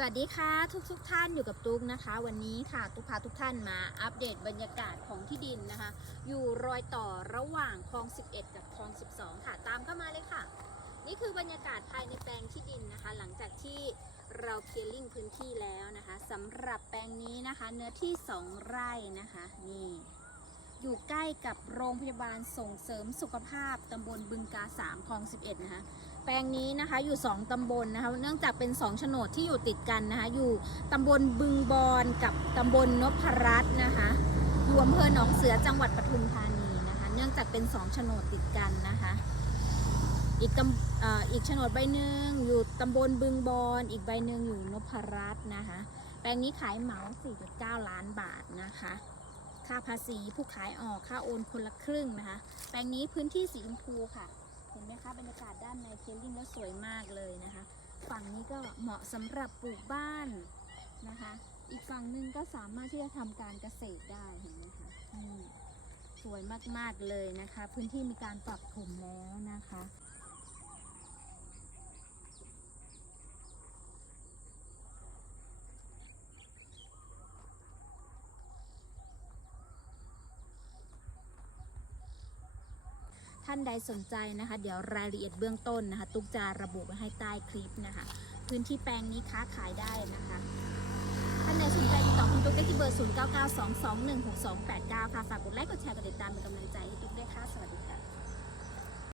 สวัสดีค่ะทุกทุกท่านอยู่กับตุ๊กนะคะ วันนี้ค่ะตุ๊กพาทุกท่านมาอัปเดตบรรยากาศของที่ดินนะคะ อยู่รอยต่อระหว่างคลอง 11 กับคลอง 12 ค่ะ ตามเข้ามาเลยค่ะ นี่คือบรรยากาศภายในแปลงที่ดินนะคะ หลังจากที่เราเคลียร์ลิงพื้นที่แล้วนะคะสำหรับแปลงนี้นะคะ เนื้อที่ 2 ไร่นะคะนี่อยู่ใกล้กับโรงพยาบาลส่งเสริมสุขภาพตำบลบึงกา3คลอง 11 นะคะ ปลงนี้นะคะ อยู่ 2ตำบลนะคะ เนื่องจากเป็น 2 โฉนดที่อยู่ติดกันนะคะ อยู่ตำบลบึงบอนกับตำบลนพรัตน์นะคะอยู่อำเภอหนองเสือจังหวัดปทุมธานีนะคะ เนื่องจากเป็น 2 โฉนดติดกันนะคะอีกตำอีกโฉนดใบหนึ่งอยู่ตำบลบึงบอนอีกใบหนึ่งอยู่นพรัตน์นะคะ แปลงนี้ขายเหมา 4.9 ล้านบาทนะคะ ค่าภาษีผู้ขายออกค่าโอนคนละครึ่งนะคะ แปลงนี้พื้นที่สีชมพูค่ะ เห็นไหมคะบรรยากาศด้านในเคลลิ่งแล้วสวยมากเลยนะคะ ฝั่งนี้ก็เหมาะสำหรับปลูกบ้านนะคะ อีกฝั่งหนึ่งก็สามารถที่จะทำการเกษตรได้เห็นไหมคะสวยมากๆเลยนะคะ พื้นที่มีการปรับถมแล้วนะคะ ท่านใดสนใจนะคะ เดี๋ยวรายละเอียดเบื้องต้นนะคะ ตุ๊กจะระบุไว้ให้ใต้คลิปนะคะ พื้นที่แปลงนี้ค้าขายได้นะคะ ท่านใดสนใจติดต่อคุณตุ๊กได้ที่เบอร์ 0992216289 ค่ะ ฝากกดไลค์ กดแชร์ กดติดตามเป็นกำลังใจ